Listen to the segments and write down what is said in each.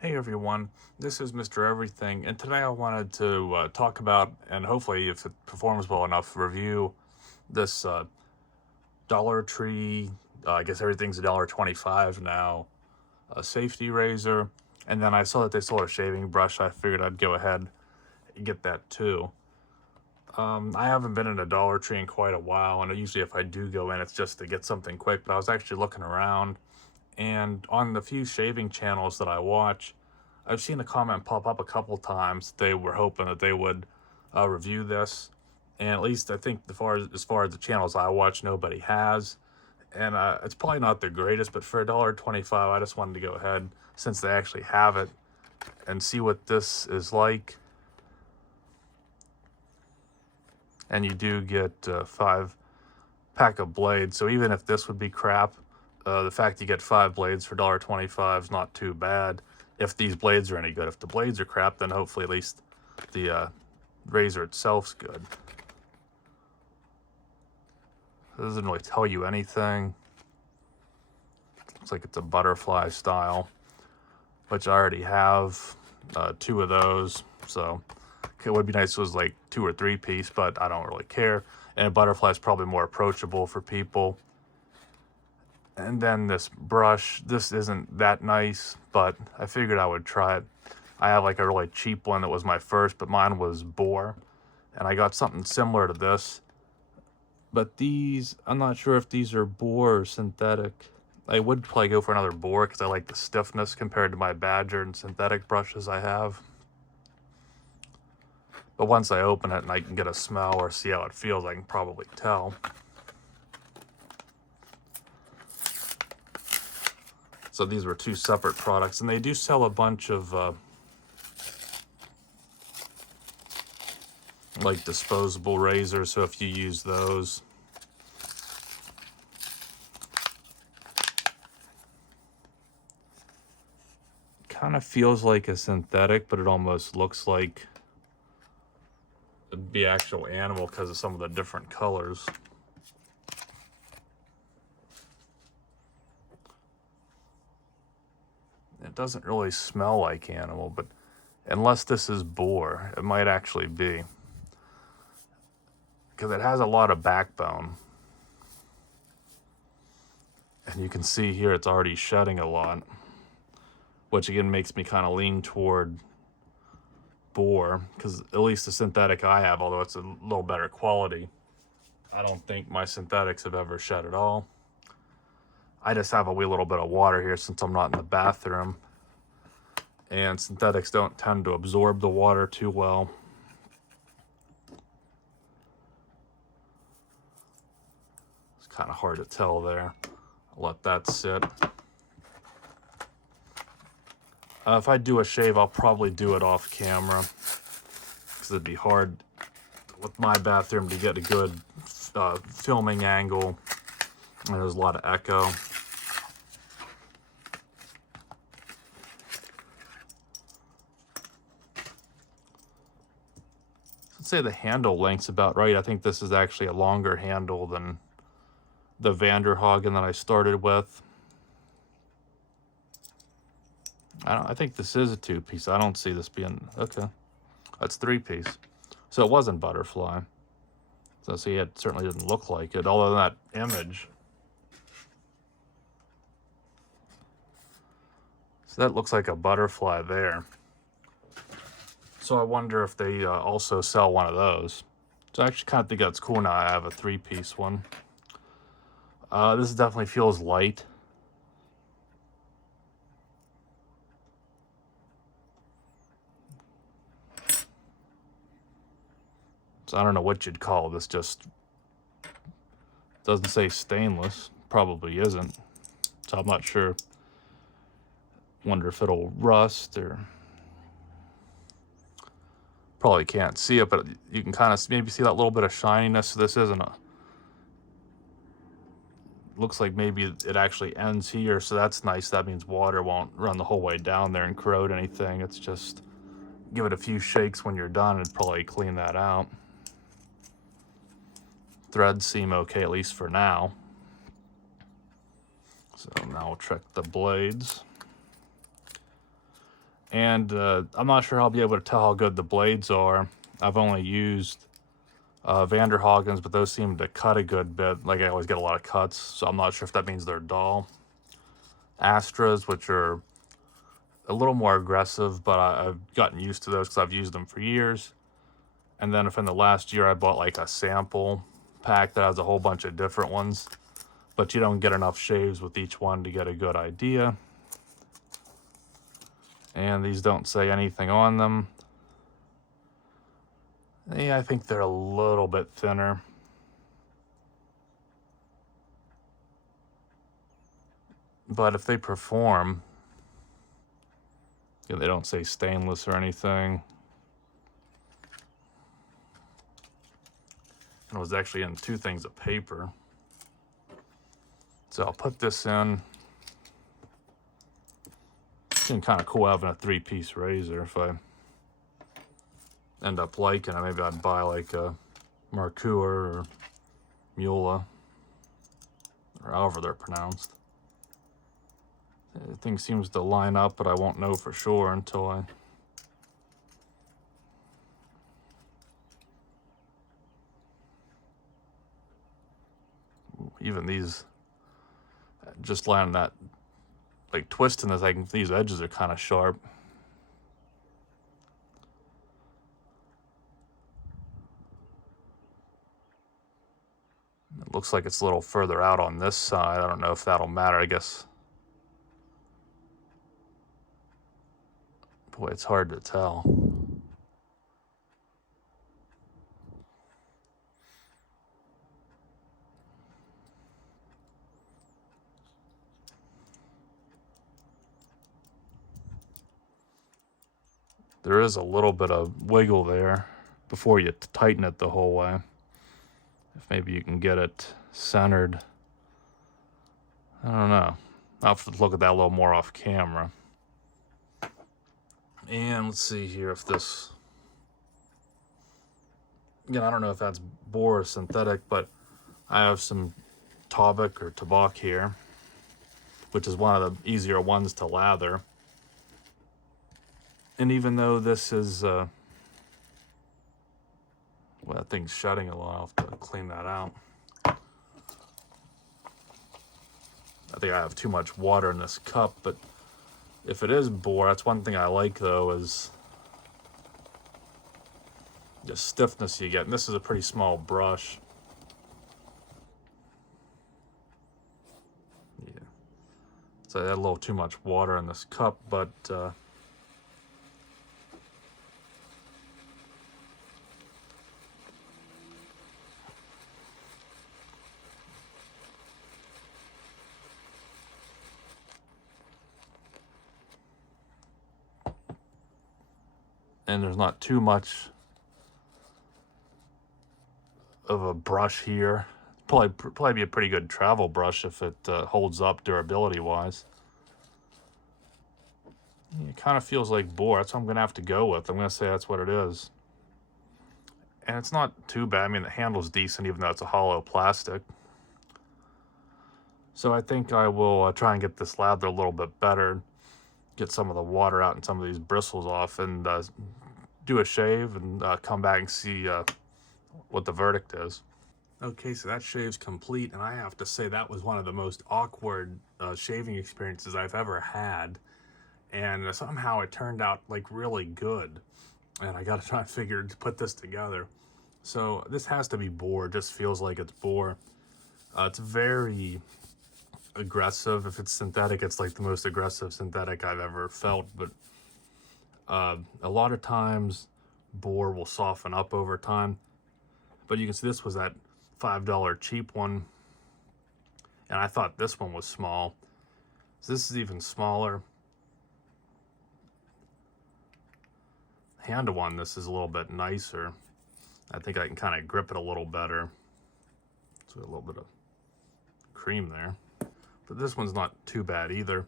Hey everyone, this is Mr. Everything, and today I wanted to talk about, and hopefully, if it performs well enough, review this Dollar Tree. I guess everything's $1.25 now. A safety razor, and then I saw that they sold a shaving brush. I figured I'd go ahead and get that too. I haven't been in a Dollar Tree in quite a while, and usually if I do go in, it's just to get something quick. But I was actually looking around, and on the few shaving channels that I watch, I've seen a comment pop up a couple times. They were hoping that they would review this, and at least I think as far as the channels I watch, nobody has. And it's probably not the greatest, but for $1.25, I just wanted to go ahead since they actually have it and see what this is like. And you do get 5 pack of blades, so even if this would be crap, the fact you get 5 blades for $1.25 is not too bad. If these blades are any good. If the blades are crap, then hopefully at least the razor itself's good. It doesn't really tell you anything. Looks like it's a butterfly style, which I already have 2 of those. So it would be nice if it was like 2 or 3 piece, but I don't really care. And a butterfly is probably more approachable for people. And then this brush, this isn't that nice, but I figured I would try it. I have like a really cheap one that was my first, but mine was boar. And I got something similar to this. But these, I'm not sure if these are boar or synthetic. I would probably go for another boar because I like the stiffness compared to my badger and synthetic brushes I have. But once I open it and I can get a smell or see how it feels, I can probably tell. So these were 2 separate products, and they do sell a bunch of like disposable razors, so if you use those, kind of feels like a synthetic, but it almost looks like it'd be actual animal because of some of the different colors. It doesn't really smell like animal, but unless this is boar, it might actually be. Because it has a lot of backbone. And you can see here it's already shedding a lot, which again makes me kind of lean toward boar, because at least the synthetic I have, although it's a little better quality, I don't think my synthetics have ever shed at all. I just have a wee little bit of water here since I'm not in the bathroom, and synthetics don't tend to absorb the water too well. It's kind of hard to tell there. I'll let that sit. If I do a shave, I'll probably do it off camera, because it'd be hard with my bathroom to get a good filming angle, and there's a lot of echo. Let's say the handle length's about right. I think this is actually a longer handle than the Vanderhagen that I started with. I think this is a 2-piece. I don't see this being, okay. That's 3-piece. So it wasn't butterfly. So see, it certainly didn't look like it, although that image. So that looks like a butterfly there. So I wonder if they also sell one of those. So I actually kind of think that's cool now. I have a 3-piece one. This definitely feels light. So I don't know what you'd call this, just doesn't say stainless. Probably isn't. So I'm not sure. Wonder if it'll rust or... Probably can't see it, but you can kind of maybe see that little bit of shininess. So this isn't a... Looks like maybe it actually ends here, so that's nice. That means water won't run the whole way down there and corrode anything. It's just give it a few shakes when you're done and probably clean that out. Threads seem okay, at least for now. So now we'll check the blades. And I'm not sure I'll be able to tell how good the blades are. I've only used Vanderhagens, but those seem to cut a good bit. Like, I always get a lot of cuts, so I'm not sure if that means they're dull. Astras, which are a little more aggressive, but I've gotten used to those because I've used them for years. And then if in the last year I bought like a sample pack that has a whole bunch of different ones, but you don't get enough shaves with each one to get a good idea. And these don't say anything on them. Yeah, I think they're a little bit thinner. But if they perform, they don't say stainless or anything. And it was actually in 2 things of paper. So I'll put this in. It's been kind of cool having a 3-piece razor. If I end up liking it, maybe I'd buy like a Mercure or Mula, or however they're pronounced. Everything seems to line up, but I won't know for sure until I... Even these, just landing that, like twisting this, these edges are kind of sharp. It looks like it's a little further out on this side. I don't know if that'll matter, I guess. Boy, it's hard to tell. There is a little bit of wiggle there before you tighten it the whole way. If maybe you can get it centered. I don't know. I'll have to look at that a little more off camera. And let's see here if this... Again, I don't know if that's boar or synthetic, but I have some Taubek or Tabak here, which is one of the easier ones to lather. And even though this is... well, that thing's shutting a lot. I'll have to clean that out. I think I have too much water in this cup, but if it is boar, that's one thing I like, though, is the stiffness you get. And this is a pretty small brush. Yeah. So I had a little too much water in this cup, but and there's not too much of a brush here. Probably be a pretty good travel brush if it holds up durability wise. It kind of feels like boar. That's what I'm gonna have to go with. I'm gonna say that's what it is. And it's not too bad. I mean, the handle's decent even though it's a hollow plastic. So I think I will try and get this lather a little bit better, get some of the water out and some of these bristles off, and do a shave and come back and see what the verdict is. Okay, so that shave's complete, and I have to say that was one of the most awkward shaving experiences I've ever had. And somehow it turned out like really good. And I gotta try and figure to put this together. So this has to be boar, it just feels like it's boar. It's very aggressive. If it's synthetic, it's like the most aggressive synthetic I've ever felt. But a lot of times boar will soften up over time. But you can see this was that $5 cheap one, and I thought this one was small. So this is even smaller. Handle on this is a little bit nicer. I think I can kind of grip it a little better. So a little bit of cream there. But this one's not too bad either.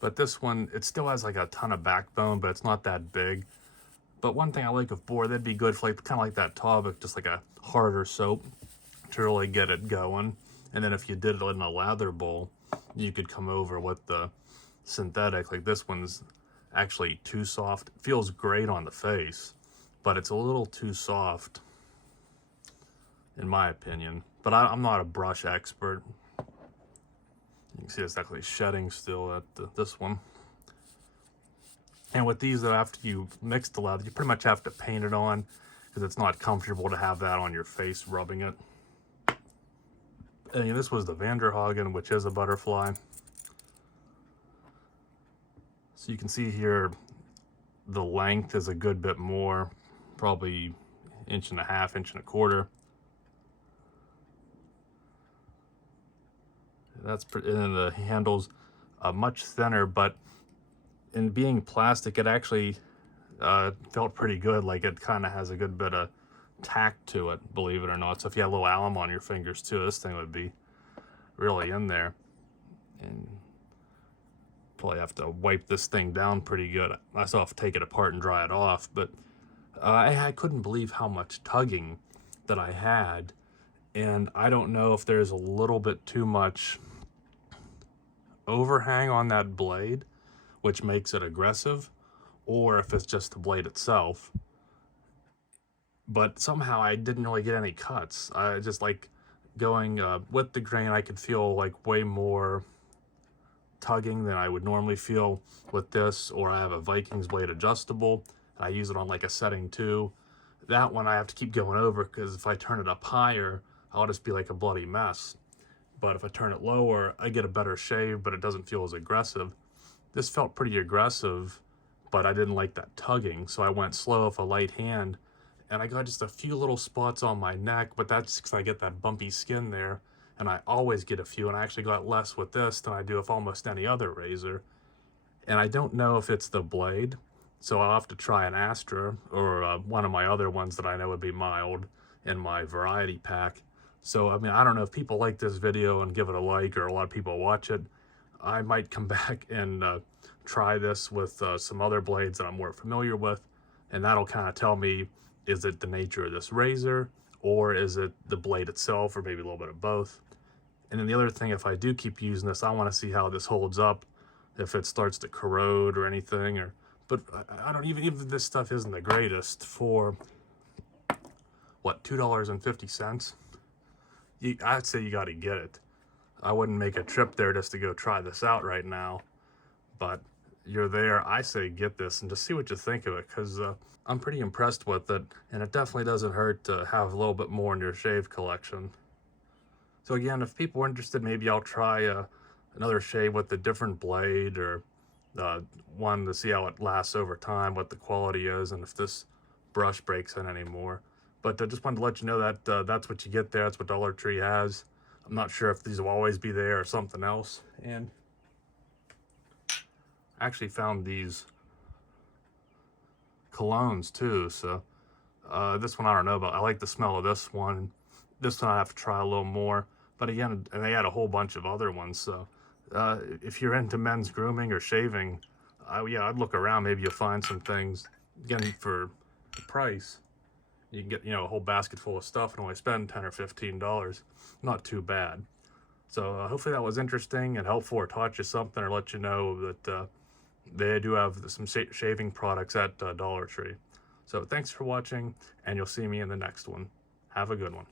But this one, it still has like a ton of backbone, but it's not that big. But one thing I like of boar, that'd be good for like kind of like that Taubek, just like a harder soap to really get it going. And then if you did it in a lather bowl, you could come over with the synthetic. Like this one's actually too soft. It feels great on the face, but it's a little too soft, in my opinion. But I'm not a brush expert. You can see it's actually shedding still at this one. And with these, though, after you mix the leather, you pretty much have to paint it on because it's not comfortable to have that on your face rubbing it. And this was the Vanderhagen, which is a butterfly. So you can see here the length is a good bit more, probably 1.5 inches, 1.25 inches. That's pretty, and then the handles much thinner, but in being plastic, it actually felt pretty good. Like it kind of has a good bit of tact to it, believe it or not. So if you had a little alum on your fingers too, this thing would be really in there. And probably have to wipe this thing down pretty good. I still have to take it apart and dry it off, but I couldn't believe how much tugging that I had. And I don't know if there's a little bit too much overhang on that blade, which makes it aggressive, or if it's just the blade itself. But somehow I didn't really get any cuts. I just like going with the grain, I could feel like way more tugging than I would normally feel with this. Or I have a Vikings blade adjustable. I use it on like a setting 2. That one I have to keep going over because if I turn it up higher, I'll just be like a bloody mess. But if I turn it lower, I get a better shave, but it doesn't feel as aggressive. This felt pretty aggressive, but I didn't like that tugging, so I went slow with a light hand, and I got just a few little spots on my neck, but that's because I get that bumpy skin there, and I always get a few, and I actually got less with this than I do with almost any other razor. And I don't know if it's the blade, so I'll have to try an Astra, or one of my other ones that I know would be mild in my variety pack. So, I mean, I don't know if people like this video and give it a like, or a lot of people watch it. I might come back and try this with some other blades that I'm more familiar with, and that'll kind of tell me, is it the nature of this razor, or is it the blade itself, or maybe a little bit of both. And then the other thing, if I do keep using this, I want to see how this holds up, if it starts to corrode or anything. But I don't even if this stuff isn't the greatest for, what, $2.50? I'd say you got to get it. I wouldn't make a trip there just to go try this out right now, but you're there, I say get this and just see what you think of it, because I'm pretty impressed with it, and it definitely doesn't hurt to have a little bit more in your shave collection. So again, if people are interested, maybe I'll try another shave with a different blade, or one to see how it lasts over time, what the quality is, and if this brush breaks in anymore. But I just wanted to let you know that that's what you get there. That's what Dollar Tree has. I'm not sure if these will always be there or something else. And I actually found these colognes too. So this one I don't know about. I like the smell of this one. This one I have to try a little more. But again, and they had a whole bunch of other ones. So if you're into men's grooming or shaving, yeah, I'd look around. Maybe you'll find some things. Again, for the price, you can get, a whole basket full of stuff and only spend $10 or $15. Not too bad. So hopefully that was interesting and helpful, or taught you something, or let you know that they do have some shaving products at Dollar Tree. So thanks for watching, and you'll see me in the next one. Have a good one.